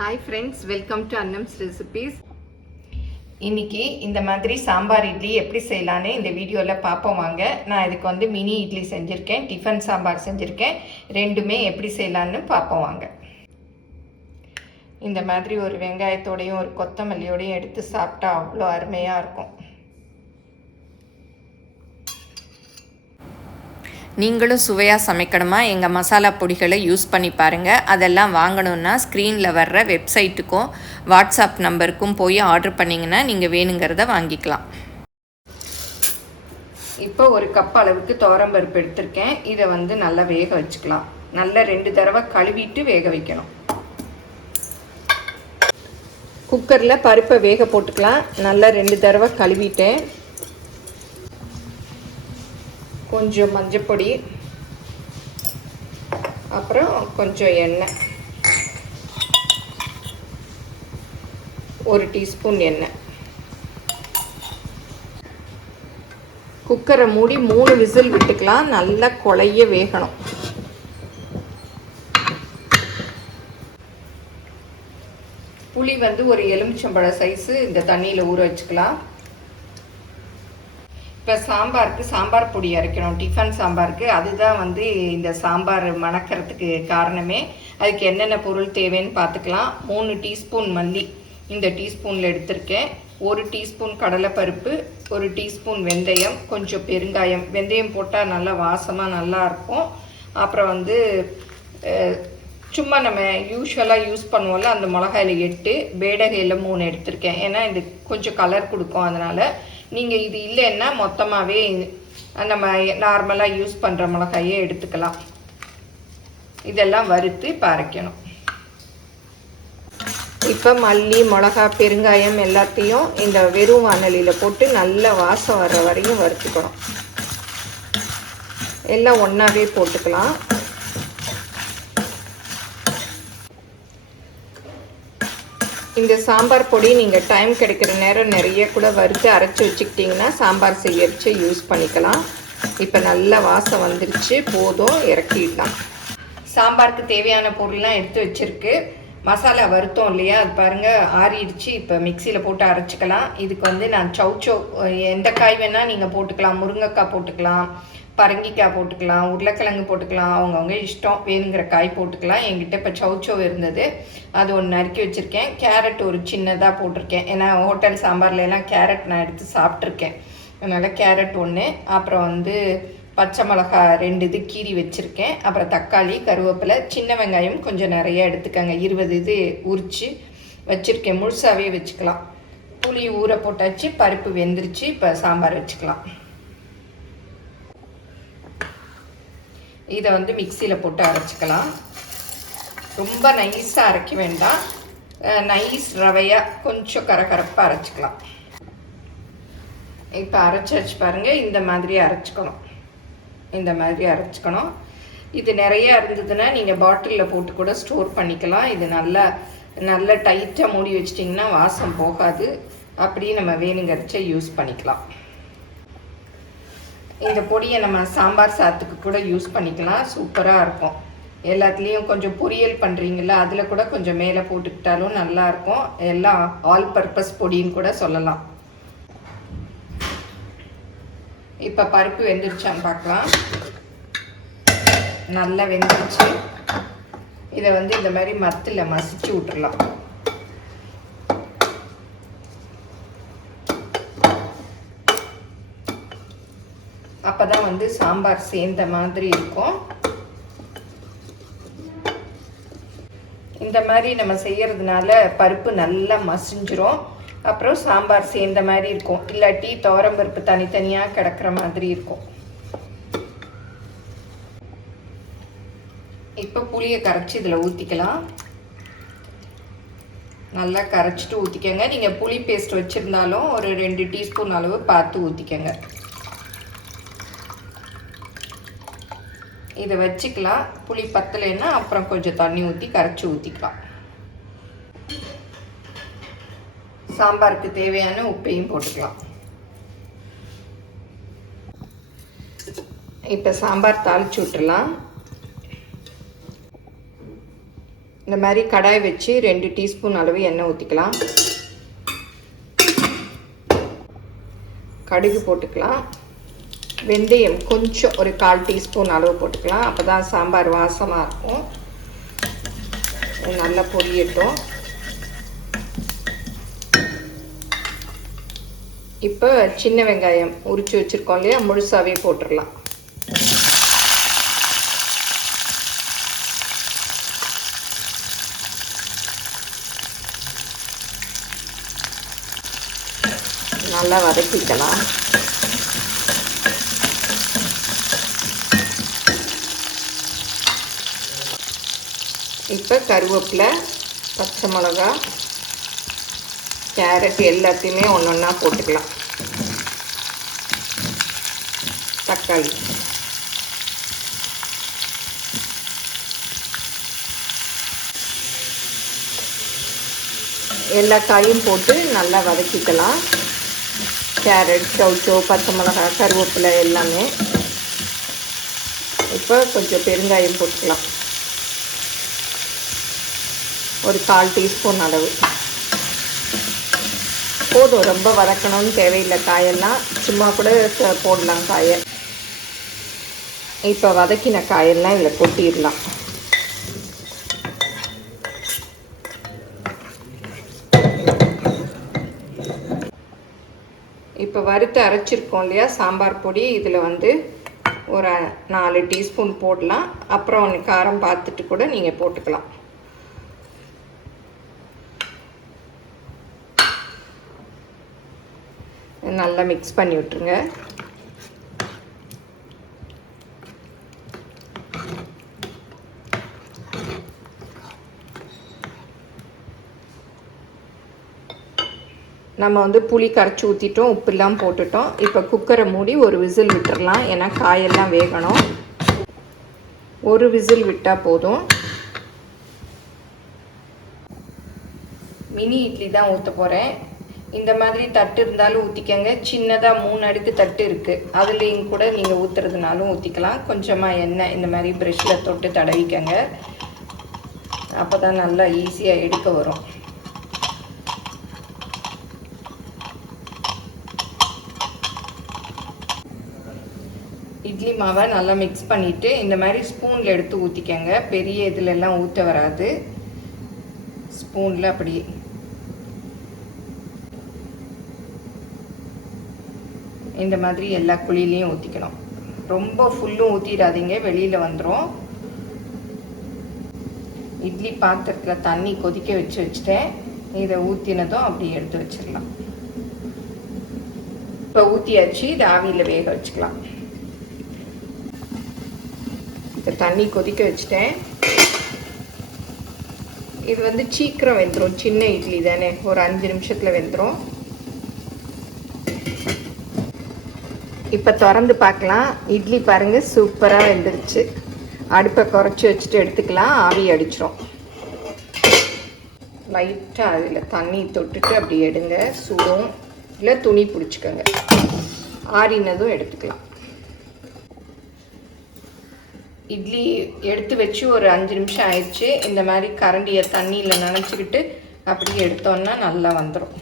Hi friends, welcome to Annam's recipes. இன்றைக்கி இந்த மாதிரி சாம்பார் இட்லி எப்படி செய்யலான்னு இந்த வீடியோவில் பார்ப்போம் வாங்க. நான் இதுக்கு வந்து மினி இட்லி செஞ்சுருக்கேன், டிஃபன் சாம்பார் செஞ்சுருக்கேன். ரெண்டுமே எப்படி செய்யலான்னு பார்ப்போம் வாங்க. இந்த மாதிரி ஒரு வெங்காயத்தோடையும் ஒரு கொத்தமல்லியோடையும் எடுத்து சாப்பிட்டா அவ்வளோ அருமையாக இருக்கும். நீங்களும் சுவையாக சமைக்கணுமா? எங்கள் மசாலா பொடிகளை யூஸ் பண்ணி பாருங்கள். அதெல்லாம் வாங்கணுன்னா ஸ்க்ரீனில் வர்ற வெப்சைட்டுக்கும் வாட்ஸ்அப் நம்பருக்கும் போய் ஆர்டர் பண்ணிங்கன்னா நீங்கள் வேணுங்கிறத வாங்கிக்கலாம். இப்போ ஒரு கப் அளவுக்கு துவரம்பருப்பு எடுத்திருக்கேன். இதை வந்து நல்லா வேக வச்சுக்கலாம். நல்லா 2 தடவை கழுவிட்டு வேக வைக்கணும். குக்கரில் பருப்பை வேக போட்டுக்கலாம். நல்லா 2 தடவை கழுவிட்டேன். கொஞ்சம் மஞ்சப்பொடி, அப்புறம் கொஞ்சம் எண்ணெய், 1 டீஸ்பூன் எண்ணெய். குக்கரை மூடி 3 விசில் விட்டுக்கலாம். நல்லா குழைய வேகணும். புளி வந்து ஒரு எலுமிச்சம்பழ சைஸு இந்த தண்ணியில் ஊற வச்சுக்கலாம். இப்போ சாம்பாருக்கு சாம்பார் பொடி அரைக்கணும், டிஃபன் சாம்பாருக்கு. அதுதான் வந்து இந்த சாம்பார் மணக்கிறதுக்கு காரணமே. அதுக்கு என்னென்ன பொருள் தேவைன்னு பார்த்துக்கலாம். 3 டீஸ்பூன் மல்லி இந்த டீஸ்பூனில் எடுத்திருக்கேன். 1 டீஸ்பூன் கடலைப்பருப்பு, 1 டீஸ்பூன் வெந்தயம், கொஞ்சம் பெருங்காயம். வெந்தயம் போட்டால் நல்லா வாசமாக நல்லாயிருக்கும். அப்புறம் வந்து சும்மா நம்ம யூஸ்வலாக யூஸ் பண்ணுவோம்ல அந்த மிளகாயில் 8, பேடகையில் 3 எடுத்திருக்கேன். ஏன்னா இது கொஞ்சம் கலர் கொடுக்கும். அதனால் நீங்கள் இது இல்லைன்னா மொத்தமாகவே நம்ம நார்மலாக யூஸ் பண்ணுற மிளகாயே எடுத்துக்கலாம். இதெல்லாம் வறுத்து இப்போ அரைக்கணும். இப்போ மல்லி, மிளகா, பெருங்காயம் எல்லாத்தையும் இந்த வெறும் வாணலியில் போட்டு நல்ல வாசம் வர்ற வரையும் வறுத்துக்கணும். எல்லாம் ஒன்றாவே போட்டுக்கலாம். இந்த சாம்பார் பொடி நீங்கள் டைம் கிடைக்கிற நேரம் நிறைய கூட வறுத்து அரைச்சி வச்சுக்கிட்டிங்கன்னா சாம்பார் செய்யறச்சு யூஸ் பண்ணிக்கலாம். இப்போ நல்ல வாசம் வந்துருச்சு, போதும், இறக்கிடலாம். சாம்பாருக்கு தேவையான பொருள்லாம் எடுத்து வச்சுருக்கு. மசாலா வறுத்தோம் இல்லையா, அது பாருங்கள் ஆறிடுச்சு. இப்போ மிக்சியில் போட்டு அரைச்சிக்கலாம். இதுக்கு வந்து நான் சௌச்சோ, எந்த காய் வேணால் நீங்கள் போட்டுக்கலாம். முருங்கைக்காய் போட்டுக்கலாம், பரங்கிக்காய் போட்டுக்கலாம், உருளைக்கிழங்கு போட்டுக்கலாம். அவங்கவுங்க இஷ்டம், வேணுங்கிற காய் போட்டுக்கலாம். என்கிட்ட இப்போ சௌச்சோ இருந்தது, அது ஒன்று நறுக்கி வச்சுருக்கேன். கேரட் ஒரு சின்னதாக போட்டிருக்கேன். ஏன்னா ஹோட்டல் சாம்பார்லாம் கேரட் நான் எடுத்து சாப்பிட்ருக்கேன், அதனால் கேரட் 1. அப்புறம் வந்து பச்சை மிளகா 2 இது கீரி வச்சுருக்கேன். அப்புறம் தக்காளி, கருவேப்பிலை, சின்ன வெங்காயம் கொஞ்சம் நிறையா எடுத்துக்கங்க. 20 இது உரித்து வச்சுருக்கேன். முழுசாகவே வச்சுக்கலாம். புளி ஊற போட்டாச்சு, பருப்பு வெந்துருச்சு. இப்போ சாம்பார் வச்சுக்கலாம். இதை வந்து மிக்சியில் போட்டு அரைச்சிக்கலாம். ரொம்ப நைஸாக அரைக்க வேண்டாம், நைஸ் ரவையாக கொஞ்சம் கரகரப்பாக அரைச்சிக்கலாம். இப்போ அரைச்சாச்சு பாருங்கள். இந்த மாதிரி அரைச்சிக்கணும், இந்த மாதிரி அரைச்சிக்கணும். இது நிறையா இருந்ததுன்னா நீங்கள் பாட்டிலில் போட்டு கூட ஸ்டோர் பண்ணிக்கலாம். இது நல்லா டைட்டாக மூடி வச்சிட்டிங்கன்னா வாசம் போகாது. அப்படியே நம்ம வேணுங்கிறச்ச யூஸ் பண்ணிக்கலாம். இந்த பொடியை நம்ம சாம்பார் சாத்துக்கு கூட யூஸ் பண்ணிக்கலாம், சூப்பராக இருக்கும். எல்லாத்துலேயும் கொஞ்சம் பொரியல் பண்ணுறீங்களா, அதில் கூட கொஞ்சம் மேலே போட்டுக்கிட்டாலும் நல்லாயிருக்கும். எல்லாம் ஆல் பர்பஸ் பொடின்னு கூட சொல்லலாம். இப்போ பருப்பு வெந்துருச்சான்னு பார்க்கலாம். நல்லா வெந்துருச்சு. இதை வந்து இந்த மாதிரி மத்தில் மசிச்சு விட்டுறலாம். அப்போ தான் வந்து சாம்பார் சேர்ந்த மாதிரி இருக்கும். இந்த மாதிரி நம்ம செய்யறதுனால பருப்பு நல்லா மசிஞ்சிரும். அப்புறம் சாம்பார் சேர்ந்த மாதிரி இருக்கும். இல்லாட்டி துவரம்பருப்பு தனித்தனியாக கிடக்கிற மாதிரி இருக்கும். இப்போ புளியை கரைச்சி இதில் ஊற்றிக்கலாம். நல்லா கரைச்சிட்டு ஊற்றிக்கங்க. நீங்கள் புளி பேஸ்ட் வச்சுருந்தாலும் ஒரு 2 டீஸ்பூன் அளவு பார்த்து ஊற்றிக்கங்க. இதை வச்சுக்கலாம். புளி பத்தலைன்னா அப்புறம் கொஞ்சம் தண்ணி ஊற்றி கரைச்சி ஊற்றிக்கலாம். சாம்பாருக்கு தேவையான உப்பையும் போட்டுக்கலாம். இப்போ சாம்பார் தாளிச்சு விட்டுலாம். இந்த மாதிரி கடாய் வச்சு 2 டீஸ்பூன் அளவு எண்ணெய் ஊற்றிக்கலாம். கடுகு போட்டுக்கலாம். வெந்தயம் கொஞ்சம் ஒரு 1/4 டீஸ்பூன் அளவு போட்டுக்கலாம். அப்போ தான் சாம்பார் வாசமாக இருக்கும். நல்லா பொரியட்டும். இப்போ சின்ன வெங்காயம் உரித்து வச்சுருக்கோம் இல்லையா, முழுசாகவே போட்டுடலாம். நல்லா வதக்கிக்கலாம். இப்போ கருவேப்பிலை, பச்சை மிளகா, கேரட் எல்லாத்தையுமே ஒன்று ஒன்றா போட்டுக்கலாம். தக்காளி, எல்லா காயும் போட்டு நல்லா வதக்கிக்கலாம். கேரட், சௌச்சோ, பச்சை மிளகாய், கருவேப்பிலை எல்லாமே. இப்போ கொஞ்சம் பெருங்காயம் போட்டுக்கலாம், ஒரு 1/4 டீஸ்பூன் அளவு போதும். ரொம்ப வதக்கணும்னு தேவையில்லை. காயெல்லாம் சும்மா கூட போடலாம் காயை. இப்போ வதக்கின காயெல்லாம் இதில் கொட்டிடலாம். இப்போ வறுத்து அரைச்சிருக்கோம் இல்லையா சாம்பார் பொடி, இதில் வந்து ஒரு 4 டீஸ்பூன் போடலாம். அப்புறம் காரம் பார்த்துட்டு கூட நீங்கள் போட்டுக்கலாம். நல்லா மிக்ஸ் பண்ணி விட்டுருங்க. நம்ம வந்து புளி கரைச்சி ஊற்றிட்டோம், உப்புலாம் போட்டுட்டோம். இப்போ குக்கரை மூடி ஒரு விசில் விட்டுடலாம். ஏன்னா காயெல்லாம் வேகணும். ஒரு விசில் விட்டால் போதும். மினி இட்லி தான் ஊற்ற போகிறேன். இந்த மாதிரி தட்டு இருந்தாலும் ஊற்றிக்கங்க. சின்னதாக 3 அடுக்கு தட்டு இருக்குது, அதுலேயும் கூட நீங்கள் ஊற்றுறதுனாலும் ஊற்றிக்கலாம். கொஞ்சமாக எண்ணெய் இந்த மாதிரி ப்ரெஷ்ஷில் தொட்டு தடவிக்கங்க. அப்போ தான் நல்லா ஈஸியாக எடுக்க வரும். இட்லி மாவை நல்லா மிக்ஸ் பண்ணிவிட்டு இந்த மாதிரி ஸ்பூனில் எடுத்து ஊற்றிக்கங்க. பெரிய இதிலெல்லாம் ஊற்ற வராது. ஸ்பூனில் அப்படி இந்த மாதிரி எல்லா குழியிலையும் ஊற்றிக்கணும். ரொம்ப ஃபுல்லும் ஊற்றிடாதீங்க, வெளியில் வந்துடும். இட்லி பாத்திரத்தில் தண்ணி கொதிக்க வச்சுட்டேன். இதை ஊற்றினதும் அப்படி எடுத்து வச்சிடலாம். இப்போ ஊற்றியாச்சு. இதை ஆவியில் வேக வச்சுக்கலாம். இப்போ தண்ணி கொதிக்க வச்சுட்டேன். இது வந்து சீக்கிரம் வெந்துடும். சின்ன இட்லி தானே, ஒரு 5 நிமிஷத்தில் வெந்துடும். இப்போ திறந்து பார்க்கலாம். இட்லி பாருங்கள், சூப்பராக வெந்துருச்சு. அடுப்பை குறைச்சி வச்சுட்டு எடுத்துக்கலாம். ஆவி அடிச்சிடும். லைட்டாக அதில் தண்ணி தொட்டுட்டு அப்படி எடுங்க. சுடும், இல்லை துணி பிடிச்சிக்கோங்க. ஆறினதும் எடுத்துக்கலாம். இட்லி எடுத்து வச்சு ஒரு 5 நிமிஷம் ஆயிடுச்சு. இந்த மாதிரி கரண்டியை தண்ணியில் நனைச்சிக்கிட்டு அப்படியே எடுத்தோன்னா நல்லா வந்துடும்.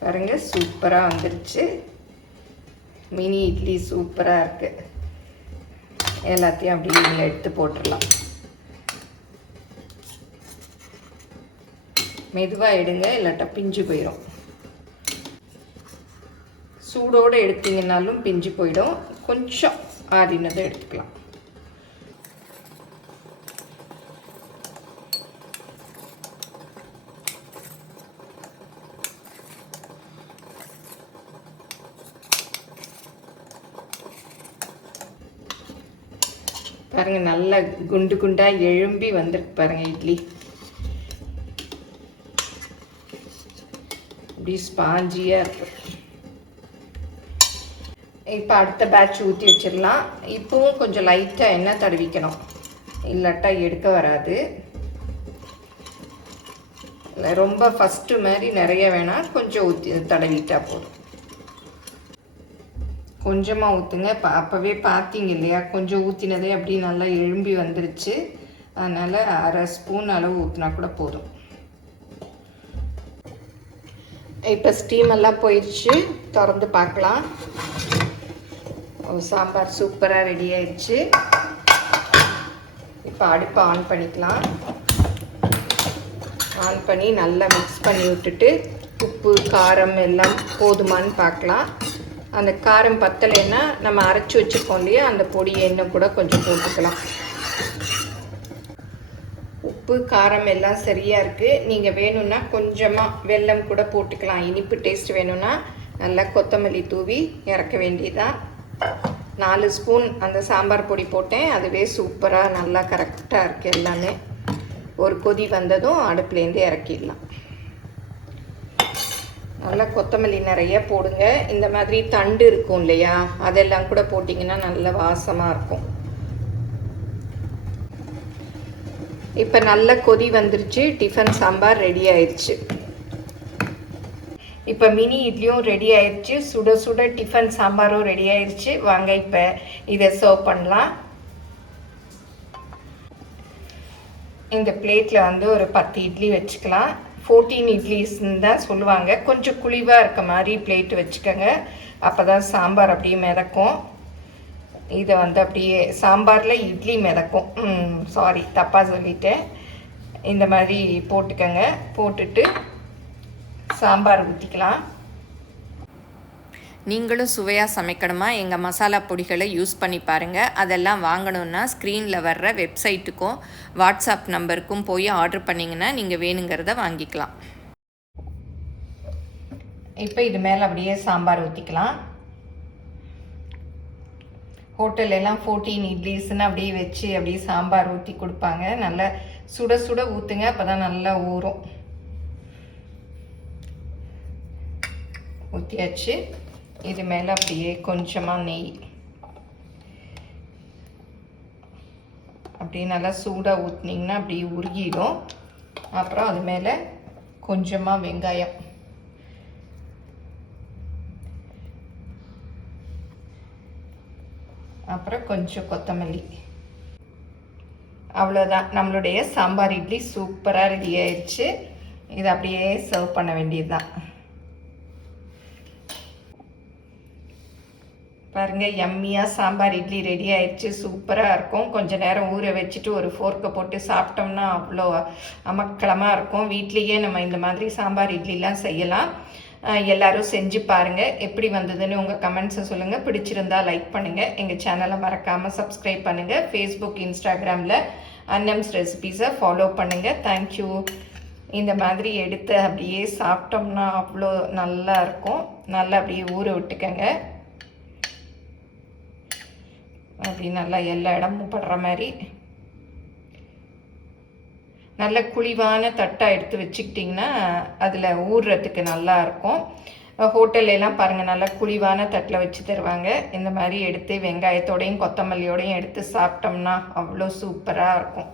பாருங்க, சூப்பராக வந்துருச்சு. மினி இட்லி சூப்பராக இருக்குது. எல்லாத்தையும் அப்படியே எடுத்து போட்டுடலாம். மெதுவாக எடுங்க, இல்லாட்டா பிஞ்சு போயிடும். சூடோடு எடுத்தீங்கன்னாலும் பிஞ்சு போயிடும். கொஞ்சம் ஆறினதை எடுத்துக்கலாம். பாருங்கள், நல்லா குண்டு குண்டாக எழும்பி வந்துருக்கு பாருங்கள் இட்லி. இப்படி ஸ்பாஞ்சியாக இருக்கு. இப்போ அடுத்த பேட்ச் ஊற்றி வச்சிடலாம். இப்போவும் கொஞ்சம் லைட்டாக எண்ணெய் தடவிக்கணும், இல்லாட்டா எடுக்க வராது. ரொம்ப ஃபஸ்ட்டு மாதிரி நிறைய வேணாம், கொஞ்சம் ஊற்றி தடவிட்டா போதும். கொஞ்சமாக ஊற்றுங்க. அப்போவே பார்த்தீங்க இல்லையா, கொஞ்சம் ஊற்றினதே அப்படி நல்லா எழும்பி வந்துருச்சு. அதனால் அரை ஸ்பூன் அளவு ஊற்றினா கூட போதும். இப்போ ஸ்டீம் எல்லாம் போயிடுச்சு, திறந்து பார்க்கலாம். சாம்பார் சூப்பராக ரெடி ஆயிடுச்சு. இப்போ அடுப்பை ஆன் பண்ணிக்கலாம். ஆன் பண்ணி நல்லா மிக்ஸ் பண்ணி விட்டுட்டு உப்பு காரம் எல்லாம் போதுமான்னு பார்க்கலாம். அந்த காரம் பத்தலைன்னா நம்ம அரைச்சி வச்சுருக்கோம் இல்லையா, அந்த பொடியை இன்னும் கூட கொஞ்சம் போட்டுக்கலாம். உப்பு காரம் எல்லாம் சரியாக இருக்குது. நீங்கள் வேணும்னா கொஞ்சமாக வெல்லம் கூட போட்டுக்கலாம். இனிப்பு டேஸ்ட் வேணும்னா நல்லா கொத்தமல்லி தூவி இறக்க வேண்டியதான். 4 ஸ்பூன் அந்த சாம்பார் பொடி போட்டேன். அதுவே சூப்பராக நல்லா கரெக்டாக இருக்குது எல்லாமே. ஒரு கொதி வந்ததும் அடுப்புலேருந்து இறக்கிடலாம். நல்லா கொத்தமல்லி நிறைய போடுங்க. இந்த மாதிரி தண்டு இருக்கும் இல்லையா, அதெல்லாம் கூட போட்டிங்கன்னா நல்ல வாசமாக இருக்கும். இப்போ நல்ல கொதி வந்துருச்சு. டிஃபன் சாம்பார் ரெடி ஆயிடுச்சு. இப்போ மினி இட்லியும் ரெடி ஆயிடுச்சு. சுட சுட டிஃபன் சாம்பாரும் ரெடி ஆயிடுச்சு. வாங்க இப்போ இதை சர்வ் பண்ணலாம். இந்த பிளேட்டில் வந்து ஒரு 10 இட்லி வச்சுக்கலாம். 14 இட்லிஸ்ன்னு தான் சொல்லுவாங்க. கொஞ்சம் குழிவாக இருக்க மாதிரி பிளேட் வச்சுக்கோங்க. அப்போ தான் சாம்பார் அப்படியே மிதக்கும். இதை வந்து அப்படியே சாம்பாரில் இட்லி மிதக்கும். சாரி, தப்பாக சொல்லிட்டேன். இந்த மாதிரி போட்டுக்கோங்க. போட்டுட்டு சாம்பார் ஊற்றிக்கலாம். நீங்களும் சுவையாக சமைக்கணுமா? எங்கள் மசாலா பொடிகளை யூஸ் பண்ணி பாருங்கள். அதெல்லாம் வாங்கணுன்னா ஸ்க்ரீனில் வர்ற வெப்சைட்டுக்கும் வாட்ஸ்அப் நம்பருக்கும் போய் ஆர்டர் பண்ணிங்கன்னா நீங்கள் வேணுங்கிறத வாங்கிக்கலாம். இப்போ இது மேலே அப்படியே சாம்பார் ஊற்றிக்கலாம். ஹோட்டலெல்லாம் 14 இட்லிஸ்ன்னு அப்படியே வச்சு அப்படியே சாம்பார் ஊற்றி கொடுப்பாங்க. நல்லா சுட சுட ஊற்றுங்க, அப்போ தான் நல்லா ஊறும். ஊற்றியாச்சு. இது மேலே அப்படியே கொஞ்சமாக நெய் அப்படியே நல்லா சூடாக ஊற்றினீங்கன்னா அப்படியே உருகிடும். அப்புறம் அது மேலே கொஞ்சமாக வெங்காயம், அப்புறம் கொஞ்சம் கொத்தமல்லி. அவ்வளோதான், நம்மளுடைய சாம்பார் இட்லி சூப்பராக ரெடி ஆயிடுச்சு. இதை அப்படியே சர்வ் பண்ண வேண்டியது தான். பாருங்கள், யம்மியாக சாம்பார் இட்லி ரெடி ஆயிடுச்சு. சூப்பராக இருக்கும். கொஞ்சம் நேரம் ஊற வச்சுட்டு ஒரு ஃபோர்க்கை போட்டு சாப்பிட்டோம்னா அவ்வளோ அமக்கலமாக இருக்கும். வீட்லேயே நம்ம இந்த மாதிரி சாம்பார் இட்லிலாம் செய்யலாம். எல்லோரும் செஞ்சு பாருங்கள். எப்படி வந்ததுன்னு உங்கள் கமெண்ட்ஸை சொல்லுங்கள். பிடிச்சிருந்தால் லைக் பண்ணுங்கள். எங்கள் சேனலை மறக்காமல் சப்ஸ்கிரைப் பண்ணுங்கள். ஃபேஸ்புக், இன்ஸ்டாகிராமில் அன்னம்ஸ் ரெசிபீஸை ஃபாலோ பண்ணுங்கள். தேங்க்யூ. இந்த மாதிரி எடுத்து அப்படியே சாப்பிட்டோம்னா அவ்வளோ நல்லா இருக்கும். நல்லா அப்படியே ஊற விட்டுக்கங்க. அப்படி நல்லா எல்லா இடமும் படுற மாதிரி நல்ல குழிவான தட்டாக எடுத்து வச்சுக்கிட்டிங்கன்னா அதில் ஊறுறதுக்கு நல்லாயிருக்கும். ஹோட்டல்லாம் பாருங்கள், நல்லா குழிவான தட்டில் வச்சு தருவாங்க. இந்த மாதிரி எடுத்து வெங்காயத்தோடையும் கொத்தமல்லியோடையும் எடுத்து சாப்பிட்டோம்னா அவ்வளோ சூப்பராக இருக்கும்.